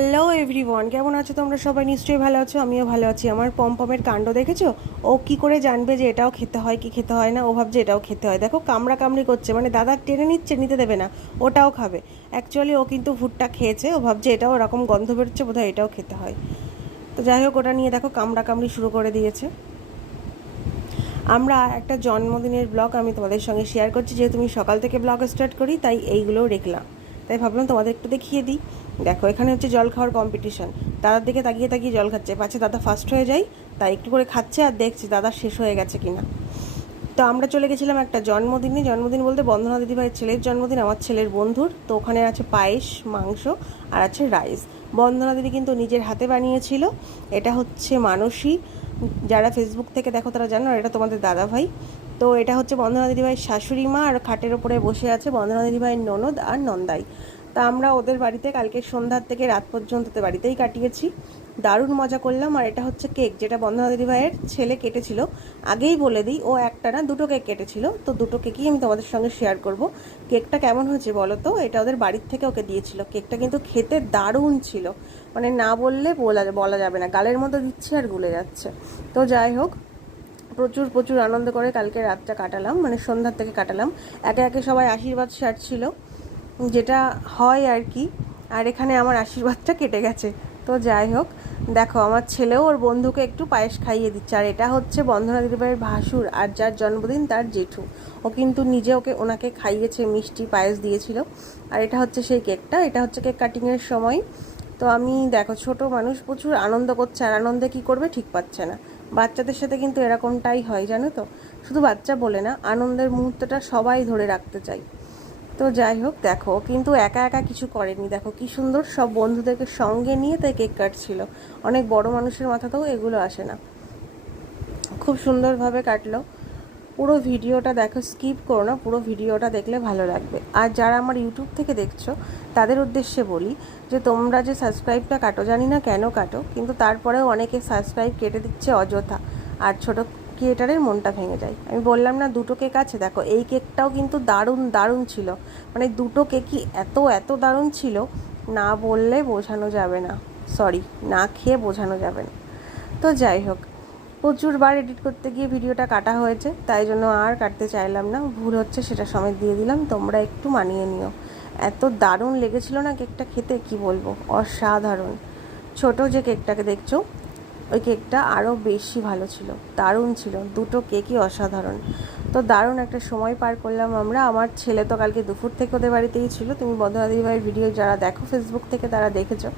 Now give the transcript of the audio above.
Hello everyone, কেমন আছো তোমরা সবাই? নিশ্চয়ই ভালো আছো, আমিও ভালো আছি। আমার পমপমের কাণ্ড দেখেছো? ও কি করে জানবে যে এটাও খেতে হয় কি খেতে হয় না? ও ভাবছে এটাও খেতে হয়। দেখো কামড়া কামড়ি করছে, মানে দাদা টেনে নিচ্ছে, নিতে দেবে না, ওটাও খাবে। অ্যাকচুয়ালি ও কিন্তু ভুট্টা খেয়েছে, ও ভাবছে এটাও এরকম গন্ধ বেরোচ্ছে, বোধহয় এটাও খেতে হয়। তো যাই হোক, ওটা নিয়ে দেখো কামড়া কামড়ি শুরু করে দিয়েছে। আমরা একটা জন্মদিনের ব্লগ আমি তোমাদের সঙ্গে শেয়ার করছি, যেহেতু তুমি সকাল থেকে ব্লগ স্টার্ট করি, তাই এইগুলোও দেখলাম, তাই ভাবলাম তোমাদের একটু দেখিয়ে দিই। দেখো এখানে হচ্ছে জল খাওয়ার কম্পিটিশন। দাদার দিকে তাকিয়ে তাকিয়ে জল খাচ্ছে, পাছে দাদা ফার্স্ট হয়ে যায়, তাই একটু করে খাচ্ছে আর দেখছি দাদা শেষ হয়ে গেছে কিনা। তো আমরা চলে গেছিলাম একটা জন্মদিনে, জন্মদিন বলতে বন্দনা দিদিভাইয়ের ছেলের জন্মদিন, আমার ছেলের বন্ধুর। তো ওখানে আছে পায়েস, মাংস আর আছে রাইস। বন্দনা দিদি কিন্তু নিজের হাতে বানিয়েছিল। এটা হচ্ছে মানসী, যারা ফেসবুক থেকে দেখো তারা জানো, আর এটা তোমাদের দাদা ভাই। তো এটা হচ্ছে বন্দনা দিদিভাইয়ের শাশুড়ি মা, আর খাটের ওপরে বসে আছে বন্দনা দিদিভাইয়ের ননদ আর নন্দাই। তা আমরা ওদের বাড়িতে কালকে সন্ধ্যার থেকে রাত পর্যন্ত ওদের বাড়িতেই কাটিয়েছি। দারুণ মজা করলাম। আর এটা হচ্ছে কেক, যেটা বন্দনা দিদিভাইয়ের ছেলে কেটেছিল। আগেই বলে দিই, ও একটা না দুটো কেক কেটেছিল, তো দুটো কেকই আমি তোমাদের সঙ্গে শেয়ার করব। কেকটা কেমন হয়েছে বলো তো? এটা ওদের বাড়ির থেকে ওকে দিয়েছিল। কেকটা কিন্তু খেতে দারুণ ছিল, মানে না বললে বলা যাবে না, গালের মধ্যে দিচ্ছে আর গুলে যাচ্ছে। তো যাই হোক, প্রচুর প্রচুর আনন্দ করে কালকে রাতটা কাটালাম, মানে সন্ধ্যার থেকে কাটালাম। একে একে সবাই আশীর্বাদ সারছিল, যেটা হয় আর কি। আর এখানে আমার আশীর্বাদটা কেটে গেছে। তো যাই হোক, দেখো আমার ছেলেও ওর বন্ধুকে একটু পায়েস খাইয়ে দিচ্ছে। আর এটা হচ্ছে বন্দনা দিদিভাইয়ের ভাসুর, আর যার জন্মদিন তার জেঠু। ও কিন্তু নিজে ওনাকে খাইয়েছে, মিষ্টি পায়েস দিয়েছিল। আর এটা হচ্ছে সেই কেকটা, এটা হচ্ছে কেক কাটিংয়ের সময়। তো আমি দেখো, ছোট মানুষ প্রচুর আনন্দ করছে, আর আনন্দে কী করবে ঠিক পাচ্ছে না। বাচ্চাদের সাথে কিন্তু এরকমটাই হয়, জানো তো। শুধু বাচ্চা বলে না, আনন্দের মুহূর্তটা সবাই ধরে রাখতে চাই। তো যাই হোক, দেখো কিন্তু একা একা কিছু করেনি, দেখো কি সুন্দর সব বন্ধুদেরকে সঙ্গে নিয়ে তাই কেক কাটছিল। অনেক বড় মানুষের মাথাতেও এগুলো আসে না। খুব সুন্দরভাবে কাটলো। পুরো ভিডিওটা দেখো, স্কিপ করো না, পুরো ভিডিওটা দেখলে ভালো লাগবে। আর যারা আমার ইউটিউব থেকে দেখছো তাদের উদ্দেশ্যে বলি যে তোমরা যে সাবস্ক্রাইবটা কাটো, জানি না কেন কাটো, কিন্তু তারপরেও অনেকে সাবস্ক্রাইব কেটে দিচ্ছে অযথা, আর ছোটো ক্রিয়েটারের মনটা ভেঙে যায়। আমি বললাম না দুটো কেক আছে, দেখো এই কেকটাও কিন্তু দারুণ দারুণ ছিল, মানে দুটো কেকই এত এত দারুণ ছিল, না বললে বোঝানো যাবে না, সরি, না খেয়ে বোঝানো যাবে না। তো যাই হোক, প্রচুরবার এডিট করতে গিয়ে ভিডিওটা কাটা হয়েছে, তাই জন্য আর কাটতে চাইলাম না, ভুল হচ্ছে সেটা সমেত দিয়ে দিলাম, তোমরা একটু মানিয়ে নিও। এত দারুণ লেগেছিল না কেকটা খেতে, কি বলবো, অসাধারণ। ছোট যে কেকটাকে দেখছো, ওই কেকটা আরও বেশি ভালো ছিল, দারুণ ছিল, দুটো কেকই অসাধারণ। তো দারুণ একটা সময় পার করলাম আমরা। আমার ছেলে তো কালকে দুপুর থেকে ওদের বাড়িতেই ছিল, তুমি বন্দনা দিদিভাইয়ের ভিডিও যারা দেখো ফেসবুক থেকে তারা দেখেছো।